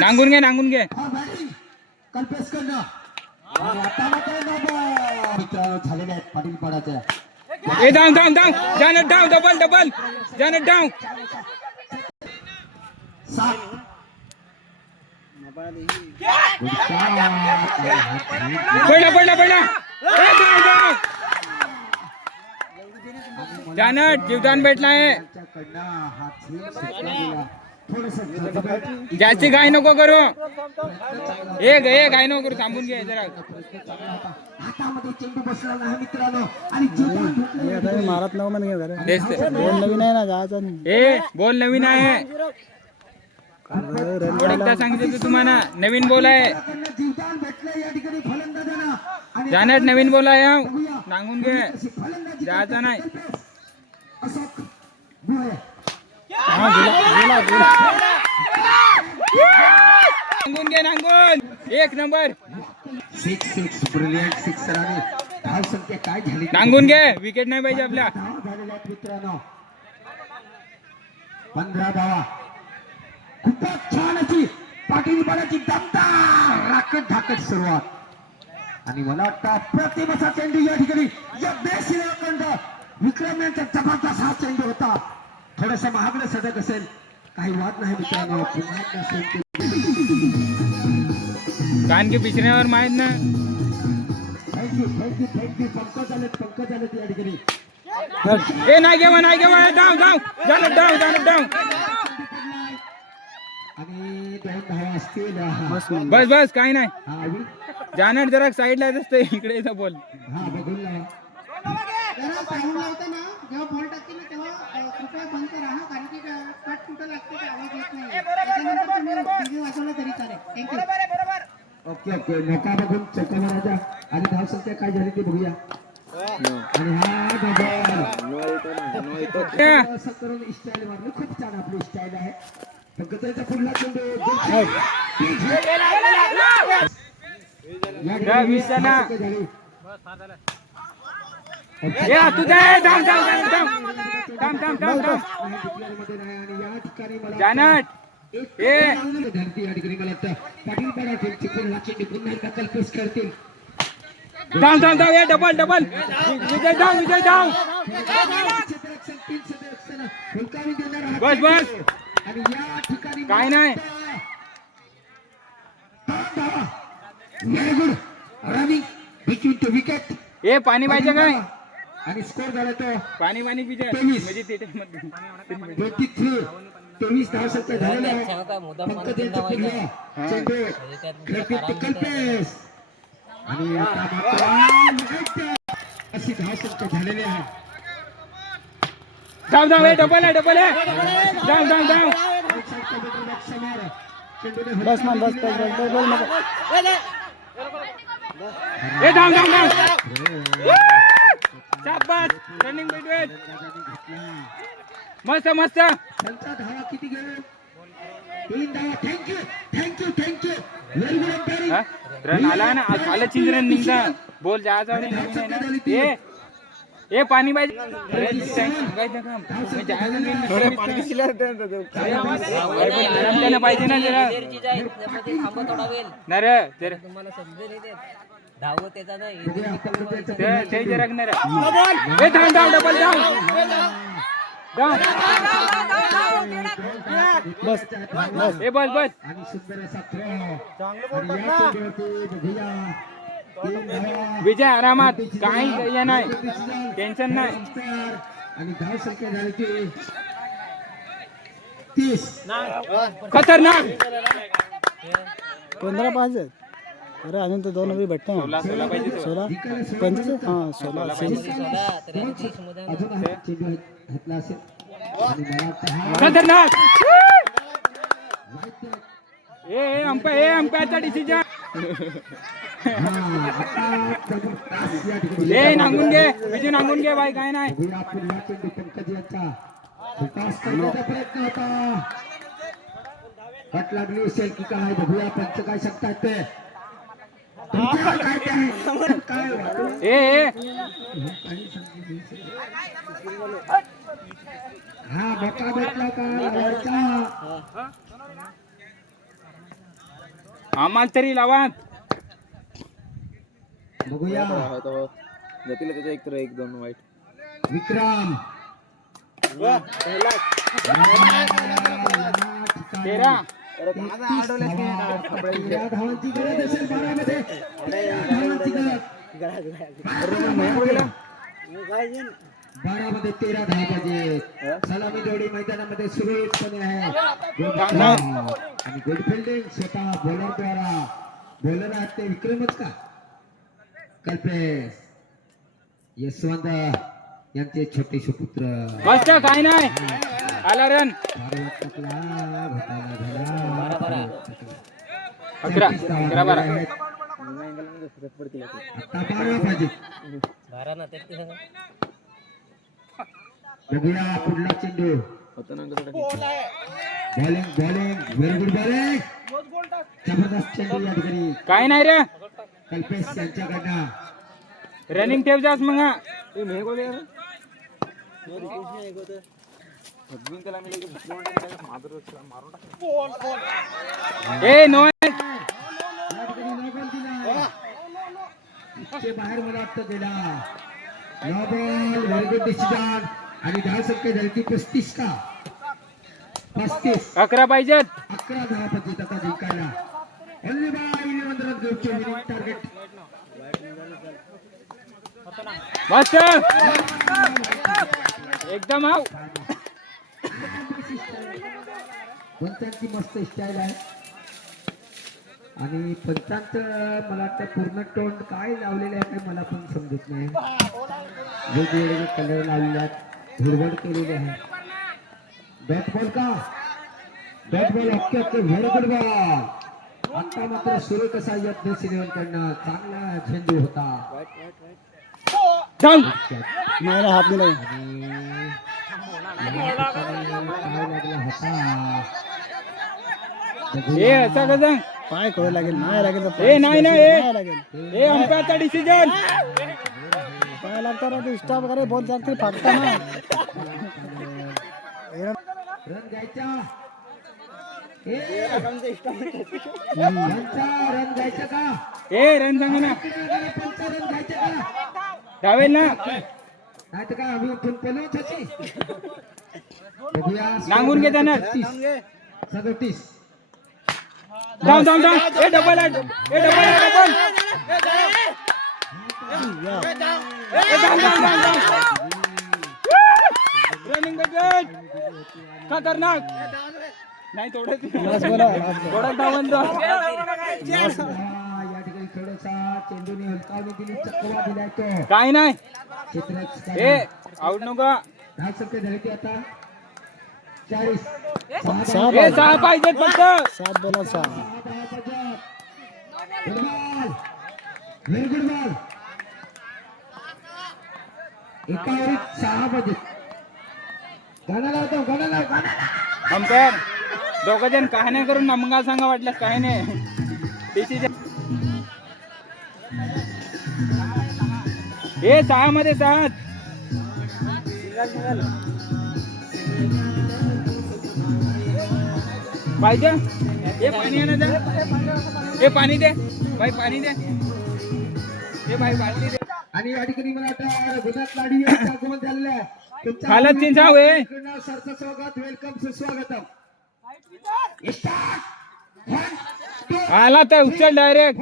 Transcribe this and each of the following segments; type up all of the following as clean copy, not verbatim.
नांगून घे नांगून घे कल्पेश करणं झालेले आहेत पाटील पाडाच्या ए डाऊन डाऊन डाऊन जाणं डाऊन डबल डबल जाणं डाऊन पहिला पहिला पहिला जाणं जीवदान भेटला आहे जास्ती घाई नको करू एक घाई नको करू थांबून घे जरा हातामध्ये चेंडू बसला नाही मित्रांनो आणि मारत नव म्हणे बोल नवीन आहे ना जायचं ए बोल नवीन आहे ओळखता सांगितलं तुम्हाला नवीन बोल आहे जीवदान भेटलं या ठिकाणी फलंदाजांना जाण्यात नवीन बोल आहे नांगून घे जायचं नाही अशोक भुळे नांगून घे नांगून एक नंबर 6 ब्रिलियंट सिक्सर आणि धाव संख्या काय झाली नांगून घे विकेट नाही पाहिजे आपल्या झालेल्या मित्रांनो 15 धावा खूपच छान अशी पाटील पाडाची दमदार राखत धाकट सुरुवात आणि मला वाटतं प्रतिमसा चेंडू या ठिकाणी या बेशिराखंड विक्रम यांचा जबरदस्त हा चेंडू होता थोडंसं महागडं सदक असेल काही वाद नाही मित्रांनो कान के पिछण्यावर माहित ना थँक्यू पंकज आलेत या ठिकाणी ए नाही घेवा डाऊन डाऊन जाणं डाऊन आणि 2 धावा असतील बस काही नाही हा जाणार जरा साईडला असते इकडे बोल हा बघून लावा साऊंड लावताना जेव्हा बॉल टाकते ना तेव्हा कृपया बंद करा कारण की कट कुठं लागते ते आवाज येत नाही त्याच्यानंतर तुम्ही टीव्ही वाजवला तरी चालेल थँक्यू ओके नका बघून चौका मारायचा आणि धाव संख्या काय झाली ते बघूया आणि हा असं करून स्टाईल मारली खूप छान आपली स्टाईल आहे गजराचा पुढला चेंडू कल्पेश करतील डबल डबल विजय डाऊन बस आणि या ठिकाणी काय नाही very good running between to wicket ए पाणी पाहिजे काय आणि स्कोर झाला तो पाणी पिजे 23. म्हणजे ते 23 धाव संख्या झालेल्या आहे पंकज यांचा पहिला चेंडू कल्पेश आणि अशी धाव संख्या झालेली आहे डाऊन डबल आहे डाऊन बस man बस बोल ए डाऊन शाबास रनिंग बिटवीन मस्त त्यांचा धावा किती गेले 3 धावा thank you very good umpiring run आला ना आलं चिंद्रन निघता बोल जायचा नाही ए पाणी पाहिजे पाहिजे ना जरा ना रे जरा धाव त्याचा ते जरा डबल बस ए बस आणि सुंदर असा थ्रो बघूया विजय आरामात काही नाही टेन्शन नाही आणि धाव संख्या झाली ती 30 खतरनाक 15 पाहिजे अरे अजून तर 2 नवी भेटतो 16 पाहिजे 16 25 हां 16 अजून चेंडू घातला असेल आणि मला खतरनाक ए अंपायरचा डिसिजन ए नांगून घे विजय नांगून घे बाई काय नाही पंकज यांचा प्रयत्न होता कट लागली असेल की काय बघूया पंच काय सांगतात ते हा मोका भेटला का वरचा. आम्हाला तरी लावा. बघूया जातील त्याच्या एक तर एक दोन वाईट. विक्रम 13. 13 धावांची गरज असेल 12 मध्ये. 13 धावांची गरज. 12 मध्ये 13 धावा पाहिजे. सलामी जोडी मैदानामध्ये सुरळीतपणे आहे. आणि गुड फिल्डिंग स्वतः बॉलरद्वारा. बॉलर आहेत ते विक्रमच का कल्पेश यशवंत यांचे छोटे सुपुत्र. मस्त काय नाही आला रन. 11 12. आता 12 पाहिजे. 12 ना ते बघूया पुढला चेंडू. Bowling very good bowling. जबरदस्त चेंडू या ठिकाणी काय नाही रे. कल्पेश यांच्याकडनं. रनिंग ठेव जास मग. ए नो या ठिकाणी नो बॉल दिला. इतके बाहेर मला वाटतं गेला. No ball very good decision. आणि धाव संख्या झाली ती 35 का 35. 11 पाहिजेत. 11 धावा पाहिजेत आता जिंकायला. ओनली बाय 11 रन ग्रुपचे विनिंग टार्गेट. मस्त एकदम आव. पंचांची मस्त स्टाईल आहे. आणि पंचांचं मला वाटतं पूर्ण तोंड काय लावलेलं आहे काय मला पण समजत नाही. वेगवेगळे कलर लावलेले आहेत. हिरवड केलेली आहे. बॅट बॉल का bat ball okay very good ball. आता मात्र सुरू कसा यज्ञ सिनेमाकडनं चांगला झेंडू होता. जाऊ. मला हात दिला. आणि काय लागला होता. ए असं कसं. पाय खोल लागेल नाही लागेल तर ए नाही नाही नाही लागेल. ए अंपायरचा डिसिजन. पाय लागता ना ते स्टॉप करे बॉल जागते फाटता ना. रन घ्यायचा. यांचा रन घ्यायचा का ए रन सांगू ना. पंचा रन घ्यायचे का धावेल ना. नाही तर काय आम्ही पलवत होती. बघूया नांगून घे त्यांना. 37. जाऊ जाऊ जाऊ. ए डबल आहे. ए डबल आहे डबल. ए जाऊ जाऊ जाऊ. रनिंग बघत खतरनाक. नाही थोडं थोडं धावन दो. या ठिकाणी थोडासा चेंडूने हलकावणी दिली. चकवा दिलाय तो. काय नाही. क्षेत्रात ए आउट नको. धाव संख्या झाली ती आता 40. 6 ए 6 पाहिजेत फक्त. 7 बोला 6. Very good ball. एका ओव्हरीत 6 पाहिजे. गाणं लावतो गाणं लाव गाणं लाव. अंपायर दोघं जण काय नाही करून नमंगा सांगा वाटलं काय नाही. डिसिजन ए 6 मध्ये 7 पाहिजे. ए पाणी आणा दे. ए पाणी दे भाई पाणी दे. ए भाई पाणी दे. आणि या ठिकाणी मला वाटतं रघुनाथ लाडी यांचं आगमन झालेलं आहे. तुमच्या खालच चिंचा होय. इकडनं सरचं स्वागत वेलकम सुस्वागतम. स्टार्ट. 1 2 आला तर उचल डायरेक्ट.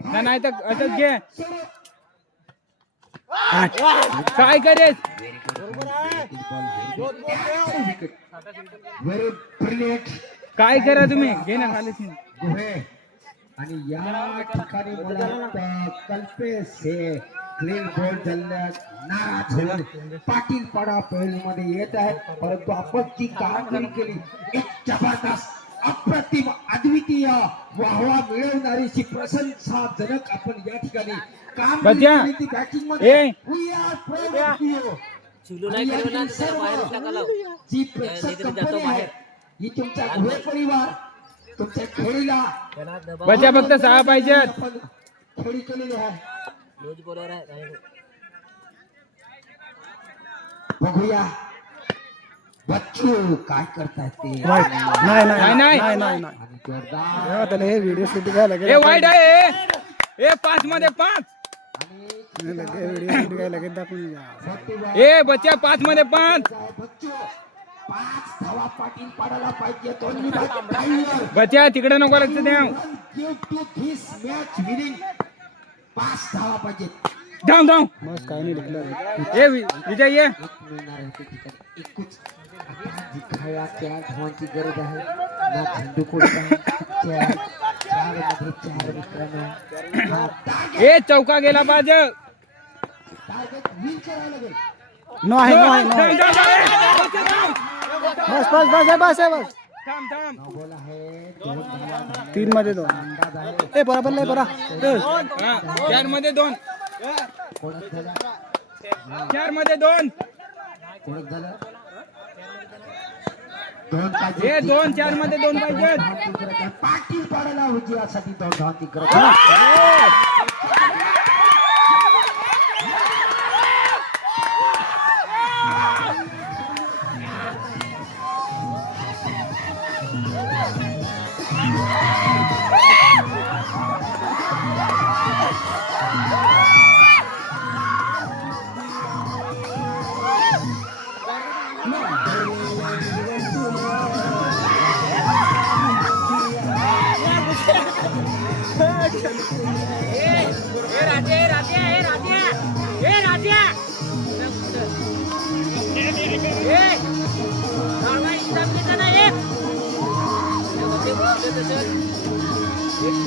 नाही तर असंच घे. काय करेस. Very brilliant. काय करा तुम्ही घे ना खाली. गुहे. आणि या ठिकाणी मला वाटतं कल्पेश हे क्लीन बॉल झाल्यात नाराज होऊन पाटील पाडा मध्ये येत आहेत. परंतु आपण जी कामगिरी केली एक जबरदस्त अप्रतिम अद्वितीय वाहवा मिळवणारीची प्रशंसाजनक आपण या ठिकाणी कामगिरी केली ती बॅटिंग मध्ये. ए. We are proud of you. चिलू नाही केलं ना तर बाहेर टाका लाव. जी प्रेक्षक कंपनी आहे ही तुमच्या गुहे परिवार तुमच्या खेळीला त्याला दबाव बच्चा फक्त 6 पाहिजेत. आपण खेळी केलेली आहे. रोज बरोबर आहे. बघूया बच्चू काय करतायत ते वाईट नाही नाही नाही. नाही नाही नाही आणि जोरदार तेव्हा त्याला हे व्हिडिओ शूट घ्यायला हे लगेच वाईट आहे. 5 मध्ये 5. व्हिडिओ शूट घ्यायला लगेच दाखवून द्या. ए बच्चा 5 मध्ये 5. बच्चू 5 धावा पाटील पाडायला पाहिजे दोन्ही धावांवर. बच्चा तिकडे नको लक्ष द्या. Give to this match winning 5 धावा पाहिजे. धाव धाव. बस काही नाही लिखलं ए विजय ये. मिळणार आहे ते ठिकाणी एकूच आता जिंकायला 4 धावांची गरज आहे ना झेंडू कोणता आहे 4 मध्ये 4 मित्रांनो हा टार्गेट ए चौका गेला पाहिजे. विन करायला लागेल. नो आहे नो आहे नो धाव, आहे. धाव, धाव. बस बस बस आहे, बस आहे, बस थांब थांब. बॉल आहे 2 धावा 3 मध्ये 2 अंदाज आहे ए बरोबर नाही बरा हा 4 मध्ये 2. कोणत झाला 4 मध्ये 2. कोणत झालं 2 पाहिजे ए 2 4 मध्ये 2 पाहिजे. पाटील पाडायला विजयासाठी 2 धावांची गरज आहे. एक